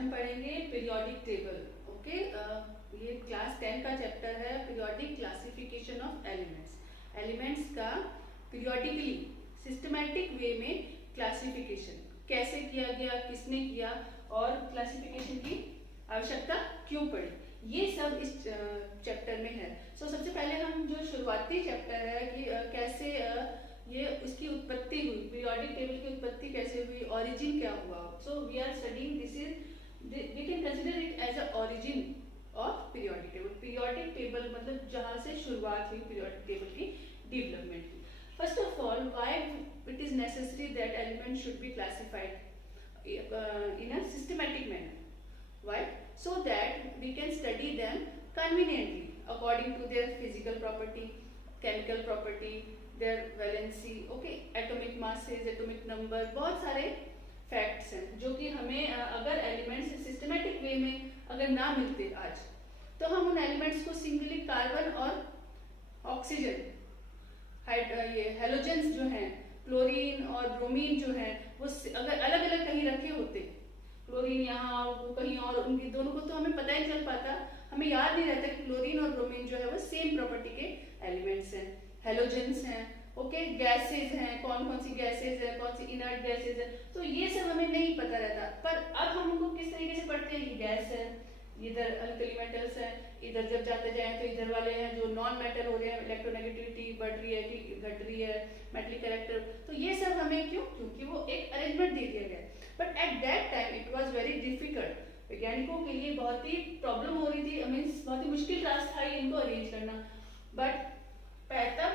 हम पढ़ेंगे periodic table. Okay, ये क्लास 10 का चैप्टर है, periodic classification of elements. Elements का पीरियोडिकली सिस्टमैटिक वे में क्लासिफिकेशन कैसे किया गया, किसने किया और क्लासिफिकेशन की आवश्यकता क्यों पड़ी, ये सब इस चैप्टर में है। सबसे पहले हम जो शुरुआती चैप्टर है कि कैसे ये उसकी उत्पत्ति हुई, पीरियोडिक टेबल की उत्पत्ति कैसे हुई, ओरिजिन क्या हुआ। So we are studying this is, we can consider it as a origin of periodic table. Periodic table मतलब जहां से शुरुआत हुई पीरियोडिक टेबल की डेवलपमेंट की। First of all, why it is necessary that element should be classified in a systematic manner. Why? So that we can study them conveniently according to their physical property, chemical property, their valency, okay, atomic masses, atomic number, बहुत सारे facts हैं जो कि हमें अगर elements systematic way में अगर ना मिलते आज, तो हम उन एलिमेंट्स को सिंगली कार्बन और ऑक्सीजन, ये हेलोजेंस जो हैं, क्लोरीन और ब्रोमीन जो है, वो अगर अलग अलग कहीं रखे होते, क्लोरीन यहाँ और वो कहीं और, उनकी दोनों को तो हमें पता ही चल पाता, हमें याद नहीं रहता कि क्लोरीन और ब्रोमीन जो है वो सेम प्रॉपर्टी के एलिमेंट्स हैं, हेलोजेंस हैं, ओके, गैसेज हैं, कौन कौन सी गैसेज है, कौन सी इनर्ट गैसेज है, तो ये सब हमें नहीं पता रहता। पर अब हम उनको किस तरीके से पढ़ते हैं, ये गैस है, इधर अल्कली मेटल्स है, इधर जब जाते जाएं तो इधर वाले हैं जो नॉन मेटल हो रहे हैं, इलेक्ट्रोनेगेटिविटी बढ़ रही है कि घट रही है, मेटलिक कैरेक्टर, तो ये सब हमें क्यों, क्योंकि वो एक अरेंजमेंट दे दिया गया। But at that time it was very difficult, वैज्ञानिकों के लिए बहुत ही प्रॉब्लम हो रही थी, मींस बहुत ही मुश्किल टास्क था इनको अरेंज करना। बट तब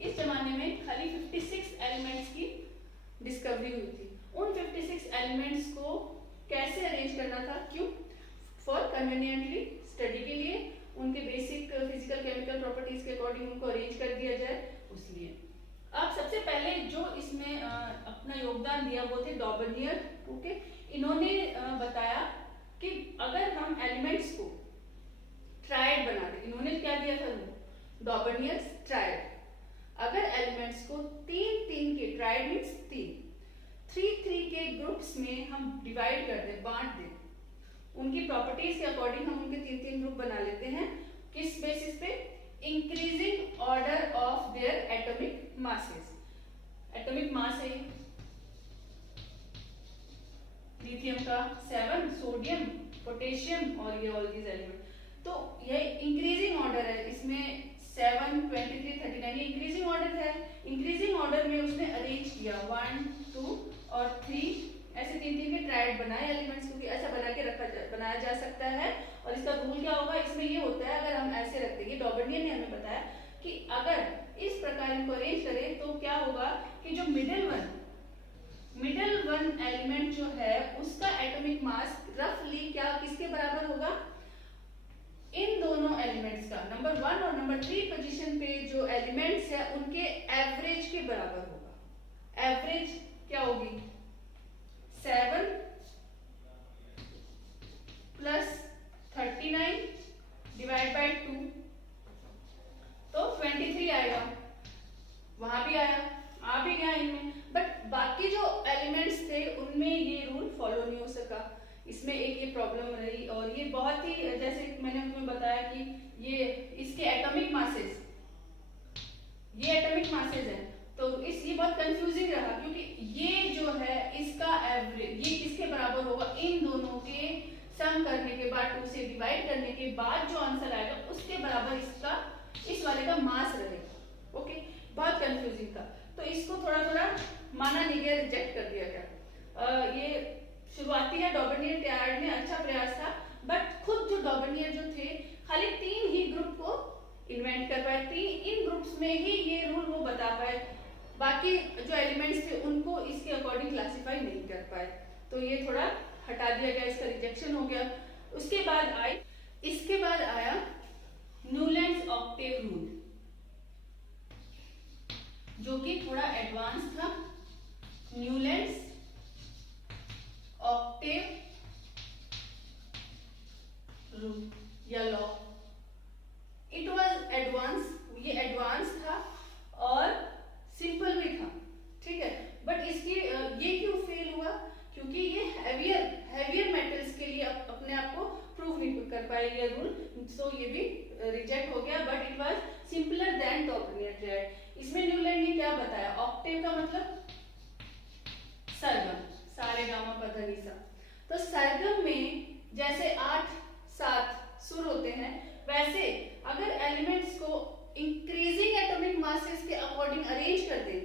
इस जमाने में खाली 56 एलिमेंट्स की डिस्कवरी हुई थी। उन 56 एलिमेंट्स को कैसे अरेंज करना था, क्यों, फॉर कन्वीनियंटली स्टडी के लिए, उनके बेसिक फिजिकल केमिकल प्रॉपर्टीज के अकॉर्डिंग उनको अरेंज कर दिया जाए, उसलिए। अब सबसे पहले जो इसमें अपना योगदान दिया वो थे डॉबर्नियर। ओके, इन्होंने बताया कि अगर हम एलिमेंट्स को ट्रायड बना दे, इन्होंने क्या दिया था, डॉबर्नियर ट्रायड, अगर एलिमेंट्स को तीन के, ट्रायड मीन्स 3 के ग्रुप्स में हम डिवाइड कर दें, बांट दें, उनकी प्रॉपर्टीज के अकॉर्डिंग हम उनके 3 ग्रुप बना लेते हैं। किस बेसिस पे, increasing order of their atomic masses. Atomic mass है लिथियम का 7, सोडियम, पोटेशियम और ये ऑल दीज एलिमेंट, तो ये इंक्रीजिंग ऑर्डर है, इसमें 7, 23, 39 इंक्रीजिंग ऑर्डर है। इंक्रीजिंग ऑर्डर में उसने अरेंज किया 1, 2 और 3, ऐसे 3 के ट्रायड बनाए एलिमेंट्स, क्योंकि ऐसा बना के बनाया जा सकता है। और इसका रूल क्या होगा, इसमें ये होता है, अगर हम ऐसे रख देंगे, डॉबर्नियर ने हमें बताया कि अगर इस प्रकार इनको अरेंज करें तो क्या होगा कि जो मिडिल वन एलिमेंट जो है उसका एटॉमिक मास रफली क्या, किसके बराबर होगा, इन दोनों एलिमेंट्स का, नंबर 1 और नंबर 3 पोजीशन पे जो एलिमेंट्स है उनके एवरेज के बराबर होगा। एवरेज क्या होगी, 7 प्लस 39 डिवाइड बाय 2, तो 23 आएगा, वहां भी आया, आ भी गया इनमें। बट बाकी जो एलिमेंट्स थे उनमें ये रूल फॉलो नहीं हो सका, इसमें एक ये प्रॉब्लम रही। और ये बहुत ही, जैसे मैंने तुम्हें बताया कि ये इसके एटॉमिक मासेस, ये एटॉमिक मासेस है, तो ये बहुत कंफ्यूजिंग रहा, क्योंकि ये जो है इसका एवरेज, ये किसके बराबर होगा, इन दोनों के सम करने के बाद, 2 से डिवाइड करने के बाद जो आंसर आएगा उसके बराबर इसका, इस वाले का मास रहेगा। ओके, बहुत कंफ्यूजिंग था, तो इसको थोड़ा माना नहीं गया, रिजेक्ट कर दिया गया। ये शुरुआती है डॉबर्नियर ट्रायड में अच्छा प्रयास था, बट खुद जो डॉबर्नियर जो थे खाली 3 ही ग्रुप को इन्वेंट कर पाए, 3 इन ग्रुप्स में ही ये रूल वो बता पाए, बाकी जो एलिमेंट्स थे उनको इसके अकॉर्डिंग क्लासिफाई नहीं कर पाए, तो ये थोड़ा हटा दिया गया, इसका रिजेक्शन हो गया। इसके बाद आया न्यूलैंड्स ऑक्टेव रूल, जो कि थोड़ा एडवांस था। न्यूलैंड्स ऑक्टेव रूल या लॉ, इट वाज एडवांस, ये एडवांस था और सिंपल भी था, ठीक है। बट इसकी ये क्यों फेल हुआ, क्योंकि ये हैवियर मेटल्स के octave was simpler than Dobereiner triad. इसमें न्यूलैंड ने क्या बताया, ऑक्टेव का मतलब सरगम, सारे गामा पधा नी सा। तो सरगम में जैसे 8-7 सुर होते हैं, वैसे अगर एलिमेंट्स को इंक्रीजिंग एटॉमिक मासेस के अकॉर्डिंग अरेंज कर दें,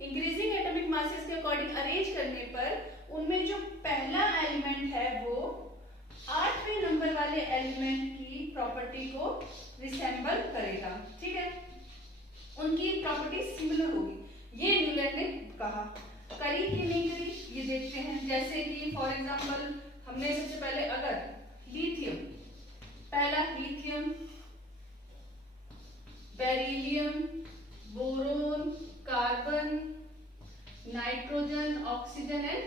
इंक्रीजिंग एटॉमिक मासेस के अकॉर्डिंग अरेंज करने पर उनमें जो पहला एलिमेंट है वो 8वें नंबर वाले एलिमेंट की प्रॉपर्टी को रिसेंबल करेगा, ठीक है, उनकी प्रॉपर्टी सिमिलर होगी। ये न्यूलैंड ने कहा। करी कि नहीं करी ये देखते हैं। जैसे कि फॉर एग्जांपल हमने सबसे पहले अगर लिथियम, पहला lithium, beryllium, boron, carbon, nitrogen, oxygen and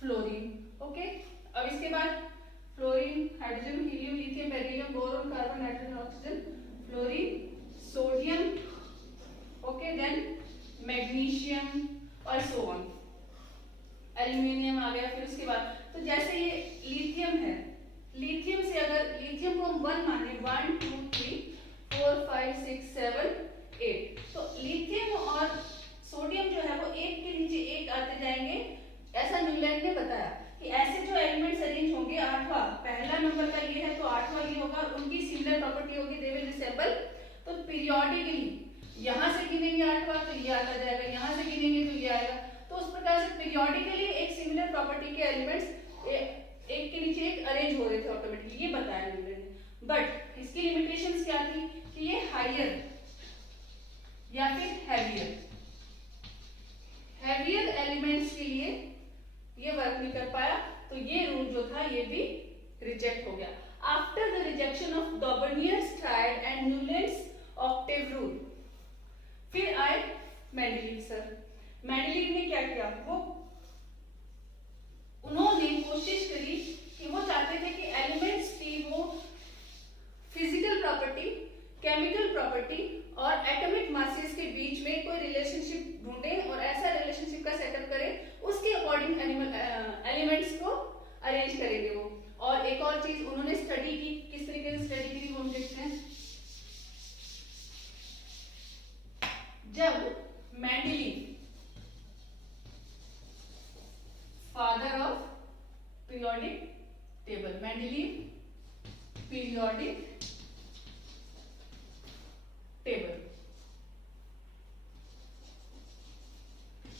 fluorine, okay. अब इसके बाद fluorine, hydrogen, helium, lithium, beryllium, boron, carbon, nitrogen, oxygen, fluorine, sodium, okay, then magnesium और सो ऑन, एल्यूमिनियम आ गया। फिर उसके बाद तो जैसे ये लिथियम है, लिथियम से अगर लिथियम को हम 1 माने, 1 2 3 4 5 6 7 8, तो लिथियम और सोडियम जो है वो एक के नीचे एक आते जाएंगे। ऐसा न्यूलैंड ने बताया कि ऐसे जो एलिमेंट्स अरेंज होंगे, 8वां पहला नंबर का ये है तो 8वां ये होगा, उनकी सिमिलर प्रॉपर्टी होगी, दे विल रिसेंबल। तो पीरियोडिकली यहां से गिनेंगे 8वां तो ये आता जाएगा, यहां से गिनेंगे तो ये आएगा। तो उस प्रकार से पीरियोडिकली एक सिमिलर प्रॉपर्टी के एलिमेंट्स एक के नीचे एक अरेंज हो रहे थे ऑटोमेटिकली, ये बताया न्यूलैंड ने। बट इसकी लिमिटेशंस क्या थी कि ये हायर या फिर हैवियर एलिमेंट्स के लिए ये वर्क नहीं कर पाया, तो ये रूल जो था ये भी रिजेक्ट हो गया। After the rejection of Dobereiner's triad and Newland's octave rule, फिर आए मेंडलीव सर। मेंडलीव ने क्या किया, वो उन्होंने कोशिश करी कि वो चाहते थे कि एलिमेंट्स की वो फिजिकल प्रॉपर्टी, केमिकल प्रॉपर्टी और एटॉमिक मासेस के बीच में कोई रिलेशनशिप ढूंढे और ऐसा रिलेशनशिप का सेटअप करें, उसके अकॉर्डिंग एलिमेंट्स को अरेंज करेंगे वो। और एक और चीज उन्होंने स्टडी की, किस तरीके से स्टडी की वो हम देखते हैं। जब Mendeleev, father of periodic table, Mendeleev periodic table,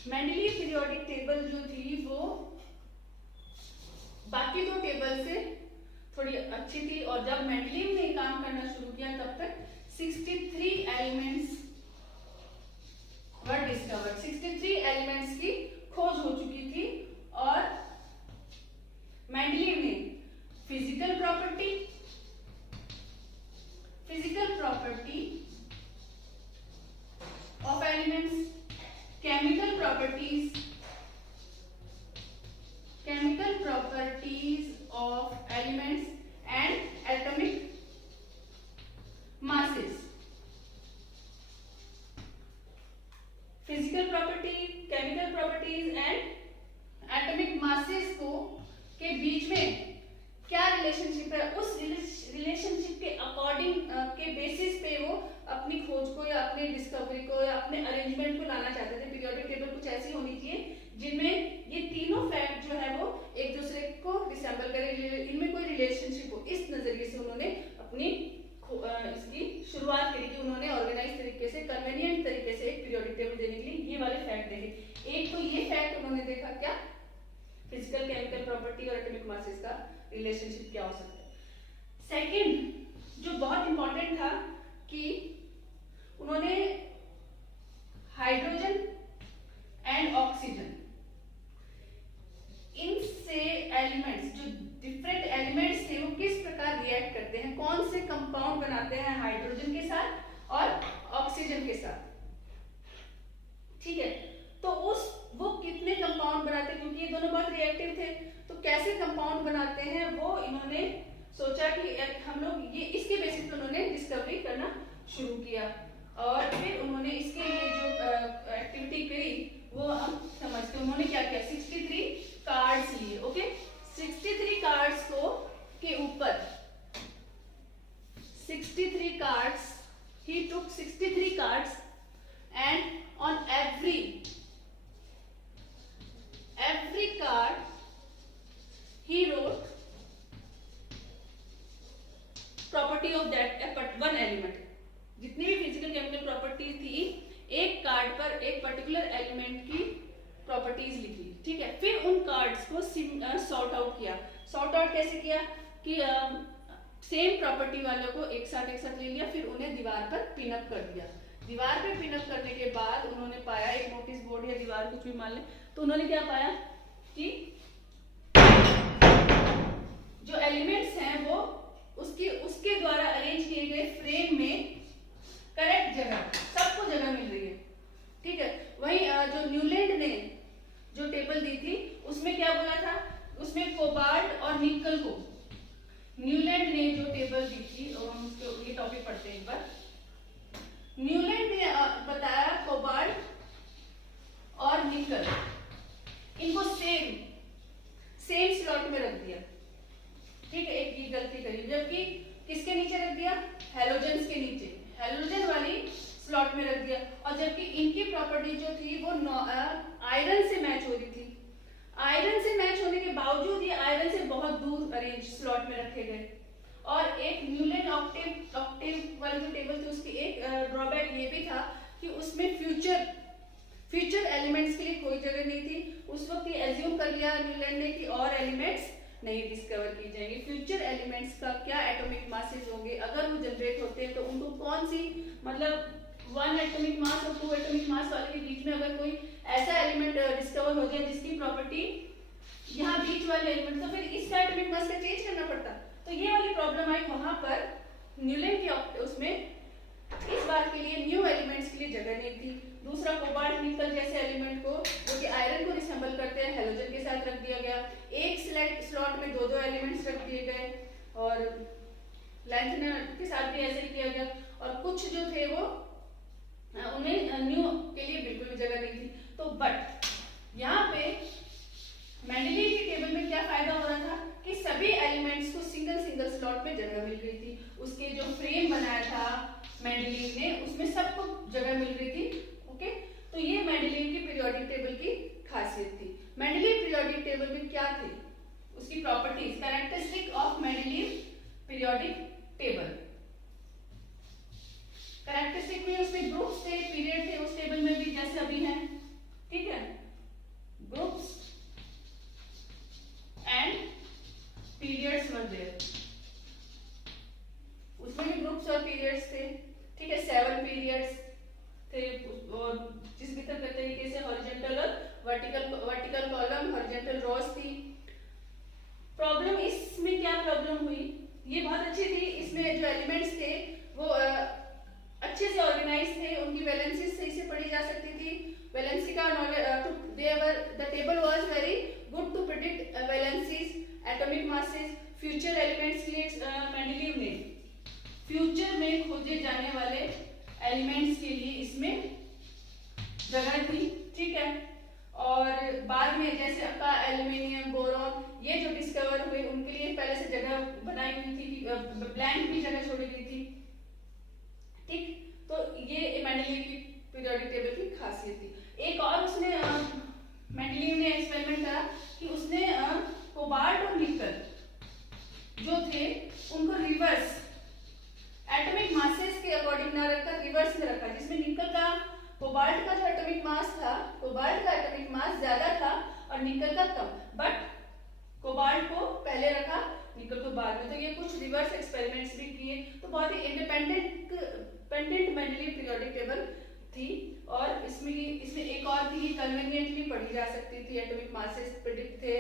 Mendeleev periodic table जो थी वो बाकी दो टेबल से थोड़ी अच्छी थी। और जब मेंडलीव ने काम करना शुरू किया तब तक 63 एलिमेंट्स वर डिस्कवर्ड, 63 एलिमेंट्स की खोज हो चुकी थी। और मेंडलीव ने physical property of elements, chemical properties of elements and atomic masses, physical property, chemical properties and atomic masses को के बीच में क्या रिलेशनशिप है, उस रिलेशनशिप के अकॉर्डिंग के बेसिस पे वो अपनी खोज को या अपने डिस्कवरी को या अपने अरेंजमेंट को लाना चाहते थे। पीरियोडिक टेबल कुछ ऐसी होनी चाहिए जिनमें ये तीनों फैक्ट जो है वो एक दूसरे को रिसेंबल करे, इनमें कोई रिलेशनशिप हो। इस नजरिए से उन्होंने अपनी इसकी शुरुआत करी कि उन्होंने ऑर्गेनाइज तरीके से, कन्वीनियंट तरीके से एक पीरियोडिक टेबल देने के लिए ये वाले फैक्ट देखे। एक तो ये फैक्ट उन्होंने देखा, क्या फिजिकल केमिकल प्रॉपर्टी और एटॉमिक मासेस का रिलेशनशिप क्या हो सकता है। सेकंड जो बहुत इंपॉर्टेंट था कि उन्होंने हाइड्रोजन एंड ऑक्सीजन, इनसे एलिमेंट्स जो डिफरेंट एलिमेंट्स थे वो किस प्रकार रिएक्ट करते हैं, कौन से कंपाउंड बनाते हैं हाइड्रोजन के साथ और ऑक्सीजन के साथ, ठीक है। तो उस वो कितने कंपाउंड बनाते हैं, क्योंकि ये दोनों बहुत रिएक्टिव थे, तो कैसे कंपाउंड बनाते हैं वो इन्होंने सोचा कि हम लोग ये इसके बेसिस पे उन्होंने डिस्कवरी करना शुरू किया। और फिर उन्होंने इसके लिए जो एक्टिविटी करी वो हम समझते हैं। उन्होंने क्या किया, 63 कार्ड्स लिए, ओके। 63 कार्ड्स को के ऊपर 63 कार्ड्स ही टुक प्रॉपर्टीज लिखी, ठीक है। फिर उन कार्ड्स को सॉर्ट आउट किया। सॉर्ट आउट कैसे किया कि सेम प्रॉपर्टी वालों को एक साथ ले लिया, फिर उन्हें दीवार पर पिनअप कर दिया। दीवार पे पिनअप करने के बाद उन्होंने पाया, एक नोटिस बोर्ड या दीवार कुछ भी मान लें, तो उन्होंने क्या पाया कि जो एलिमेंट्स हैं वो उसके द्वारा अरेंज किए गए फ्रेम में करेक्ट जगह, सबको जगह मिल रही है, ठीक है। वहीं जो न्यूलैंड ने जो टेबल दी थी उसमें क्या बोला था, उसमें कोबाल्ट और निकल को, न्यूलैंड ने जो टेबल दी थी, और हम उसको ये टॉपिक पढ़ते हैं एक बार। न्यूलैंड ने बताया कोबाल्ट और निकल, इनको सेम स्लॉट में रख दिया, ठीक है। एक ये गलती करी, जबकि किसके नीचे रख दिया, हैलोजेंस के नीचे, हैलोजन वाली स्लॉट में रख दिया। और जबकि इनकी प्रॉपर्टी जो थी वो आयरन से मैच हो रही थी, आयरन से मैच होने के बावजूद ये आयरन से बहुत दूर अरेंज स्लॉट में रखे गए। और एक न्यूलैंड ऑक्टेव वाली जो टेबल थी उसकी एक ड्रॉबैक ये भी था कि उसमें फ्यूचर एलिमेंट्स के लिए कोई जगह नहीं थी। उस वक्त ये एज्यूम कर लिया न्यूलैंड ने कि और एलिमेंट्स नहीं डिस्कवर की जाएंगे। फ्यूचर एलिमेंट्स का क्या एटॉमिक मासेस होंगे, अगर वो जनरेट होते हैं तो उनको कौन सी, मतलब 1 एटॉमिक मास और 2 एटॉमिक मास वाले के बीच में अगर कोई ऐसा एलिमेंट डिस्कवर हो जाए जिसकी प्रॉपर्टी यहाँ बीच वाले एलिमेंट, तो फिर इसका एटॉमिक मास का चेंज करना पड़ता। तो ये वाली प्रॉब्लम आई वहां पर न्यूलैंड के उसमें, इस बात के लिए न्यू एलिमेंट्स के लिए जगह नहीं थी। दूसरा, कोबाल्ट निकल जैसे एलिमेंट को जो कि आयरन को रिसेंबल करते हैं, हैलोजन के साथ रख दिया गया। एक स्लॉट में 2 एलिमेंट्स रख दिए गए, और लैंथनर के साथ भी ऐसे ही किया गया। और कुछ जो थे वो उन्हें न्यू के लिए बिल्कुल भी जगह नहीं थी। तो बट यहाँ पे मेंडलीव की टेबल में क्या फायदा हो रहा था कि सभी एलिमेंट्स को सिंगल स्लॉट में जगह मिल रही थी। उसके जो फ्रेम बनाया था मेंडलीव ने, उसमें सबको जगह मिल रही थी, ओके। तो ये मेंडलीव की पीरियोडिक टेबल की खासियत थी। मेंडलीव पीरियोडिक टेबल में क्या थे, उसकी properties, characteristic of Mendeleev periodic table. Characteristic में उसमें ग्रुप्स थे, पीरियड थे, उस टेबल में भी जैसे अभी हैं, ठीक है। Groups and periods were there, उसमें भी ग्रुप्स और पीरियड्स थे, ठीक है। 7 पीरियड्स थे, और जिस भी तरीके से हॉरिजॉन्टल और वर्टिकल कॉलम, हॉरिजॉन्टल रॉस थी। प्रॉब्लम इसमें क्या प्रॉब्लम हुई, ये बहुत अच्छी थी, इसमें जो एलिमेंट्स थे वो अच्छे से ऑर्गेनाइज थे, उनकी वैलेंसीज सही से पढ़ी जा सकती थी। वैलेंसी का the table was very good to predict valencies, atomic masses. Future elements के लिए मेंडलीव ने फ्यूचर में खोजे जाने वाले एलिमेंट्स के लिए इसमें जगह थी, ठीक है। और बाद में जैसे आपका एल्यूमिनियम, बोरॉन, ये जो डिस्कवर हुए उनके लिए पहले से जगह बनाई हुई थी, ब्लैंक भी जगह छोड़ी गई थी, ठीक। तो ये मेंडलीव की पीरियोडिक टेबल की खासियत थी। एक और उसने मेंडलीव ने एक्सपेरिमेंट करा कि उसने कोबाल्ट और निकल जो थे उनको रिवर्स एटॉमिक मासेस के अकॉर्डिंग ना रखकर रिवर्स में रखा, जिसमें निकल का, कोबाल्ट का जो एटॉमिक मास था, कोबाल्ट का एटॉमिक मास ज्यादा था और निकल का कम, बट कोबाल्ट को पहले रखा, निकल को बाद में। तो ये कुछ रिवर्स एक्सपेरिमेंट्स भी किए। तो बहुत ही इंडिपेंडेंट मेंडलीव पीरियोडिक टेबल थी। और इसमें एक और थी, कन्वीनियंटली पढ़ी जा सकती थी, एटॉमिक मासेस प्रेडिक्ट थे,